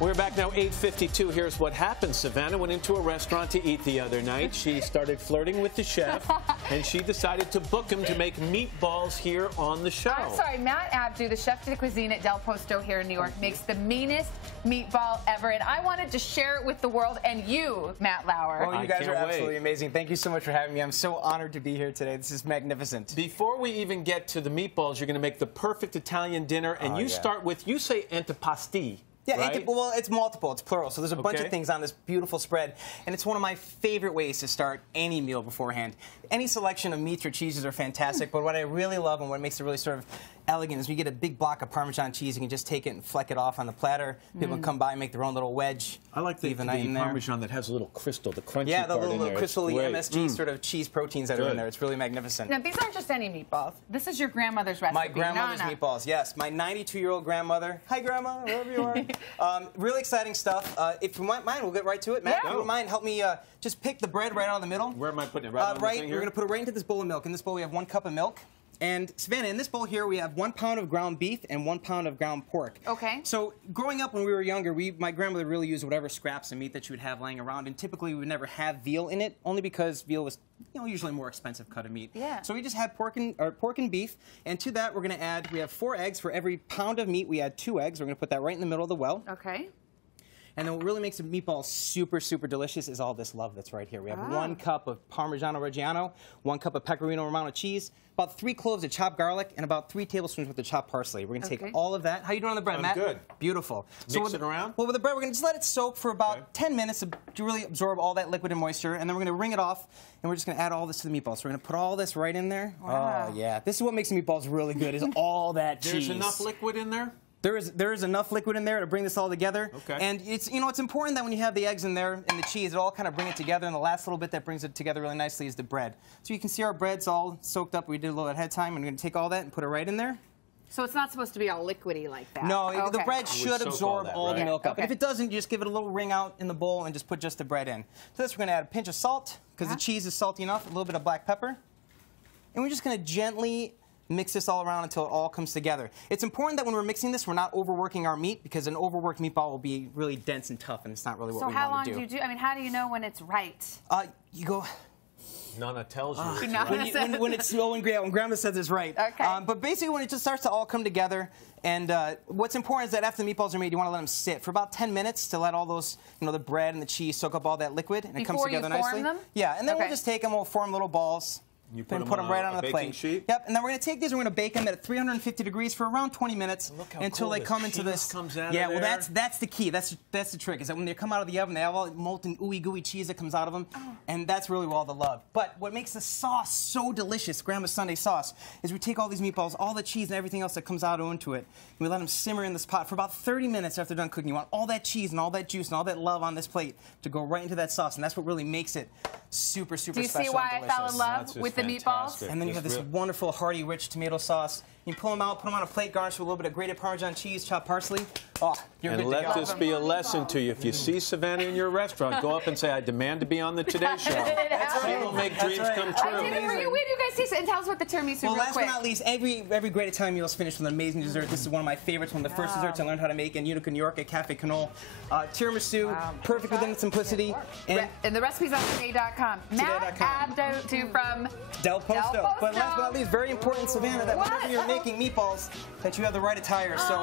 We're back now, 8:52. Here's what happened. Savannah went into a restaurant to eat the other night. She started flirting with the chef, and she decided to book him to make meatballs here on the show. I'm sorry, Matt Abdoo, the chef de cuisine at Del Posto here in New York, makes the meanest meatball ever, and I wanted to share it with the world and you, Matt Lauer. Well, you guys are absolutely amazing. Thank you so much for having me. I'm so honored to be here today. This is magnificent. Before we even get to the meatballs, you're going to make the perfect Italian dinner, and you start with, you say antipasti. Yeah, right? Well, it's multiple. It's plural. So there's a bunch of things on this beautiful spread. And it's one of my favorite ways to start any meal beforehand. Any selection of meats or cheeses are fantastic. But what I really love and what makes it really sort of elegant is when you get a big block of Parmesan cheese, you can just take it and fleck it off on the platter. People can come by and make their own little wedge. I like the Parmesan that has a little crystal, the crunchy part in there. Yeah, the little crystal MSG sort of cheese proteins that are in there. It's really magnificent. Now, these aren't just any meatballs. This is your grandmother's recipe. My grandmother's meatballs, yes. My 92-year-old grandmother. Hi, Grandma, wherever you are. Really exciting stuff. If you want mine, we'll get right to it. Matt, if you don't mind, help me just pick the bread right out of the middle. Where am I putting it? Right on the thing here? We're going to put it right into this bowl of milk. In this bowl, we have 1 cup of milk. And Savannah, in this bowl here, we have 1 pound of ground beef and 1 pound of ground pork. Okay. So growing up when we were younger, my grandmother really used whatever scraps of meat that she would have laying around, and typically we would never have veal in it, only because veal was, usually a more expensive cut of meat. Yeah. So we just had pork and beef, and to that we're going to add, we have 4 eggs. For every pound of meat, we add 2 eggs. We're going to put that right in the middle of the well. Okay. And then what really makes a meatball super, super delicious is all this love that's right here. We have 1 cup of Parmigiano Reggiano, 1 cup of Pecorino Romano cheese, about 3 cloves of chopped garlic, and about 3 tablespoons worth of chopped parsley. We're going to take all of that. How you doing on the bread, Matt? Good. Beautiful. Mix it around? Well, with the bread, we're going to just let it soak for about 10 minutes to really absorb all that liquid and moisture, and then we're going to wring it off, and we're just going to add all this to the meatballs. So we're going to put all this right in there. Wow. Oh, yeah. This is what makes the meatballs really good, is all that cheese. There's enough liquid in there? There is enough liquid in there to bring this all together. Okay. And it's important that when you have the eggs in there and the cheese, it all kind of bring it together. And the last little bit that brings it together really nicely is the bread. So you can see our bread's all soaked up. We did a little ahead of time. And we're going to take all that and put it right in there. So it's not supposed to be all liquidy like that? No, the bread should absorb all the milk up. If it doesn't, you just give it a little wring out in the bowl and just put just the bread in. So this, we're going to add a pinch of salt because the cheese is salty enough, a little bit of black pepper. And we're just going to gently mix this all around until it all comes together. It's important that when we're mixing this, we're not overworking our meat, because an overworked meatball will be really dense and tough, and it's not really what we want to do. So how long do you do? I mean, how do you know when it's right? You go... Nana tells you. When it's slow and when Grandma says it's right. Okay. But basically, when it just starts to all come together, and what's important is that after the meatballs are made, you want to let them sit for about 10 minutes to let all those, the bread and the cheese soak up all that liquid, and it comes together nicely. Before you form them? Yeah, and then we'll just take them, we'll form little balls. You put them right on the plate. Sheet? Yep, and then we're going to take these and we're going to bake them at 350 degrees for around 20 minutes until they come into this. Well, that's the key. That's the trick, is that when they come out of the oven, they have all the molten ooey gooey cheese that comes out of them, and that's really all the love. But what makes the sauce so delicious, Grandma's Sunday sauce, is we take all these meatballs, all the cheese and everything else that comes out onto it, and we let them simmer in this pot for about 30 minutes after they're done cooking. You want all that cheese and all that juice and all that love on this plate to go right into that sauce, and that's what really makes it super, super special. Do you see why I fell in love with the meatballs? And then you have this wonderful, hearty, rich tomato sauce. You pull them out, put them on a plate, garnish with a little bit of grated Parmesan cheese, chopped parsley. Oh, you're good to go. And let this be a lesson to you. If you see Savannah in your restaurant, go up and say, I demand to be on the Today Show. She will make dreams come true. I did it for you. Wait, you guys taste it and tell us what the tiramisu real last but not least, every great Italian meal is finished with an amazing dessert. This is one of my favorites, one of the first desserts I learned how to make in Utica, New York at Cafe Canole. Tiramisu, perfect within its simplicity. And the recipe's on today.com. Matt Abdoo from Del Posto. But last but not least, very important, Savannah, that whenever you're making meatballs, that you have the right attire. So.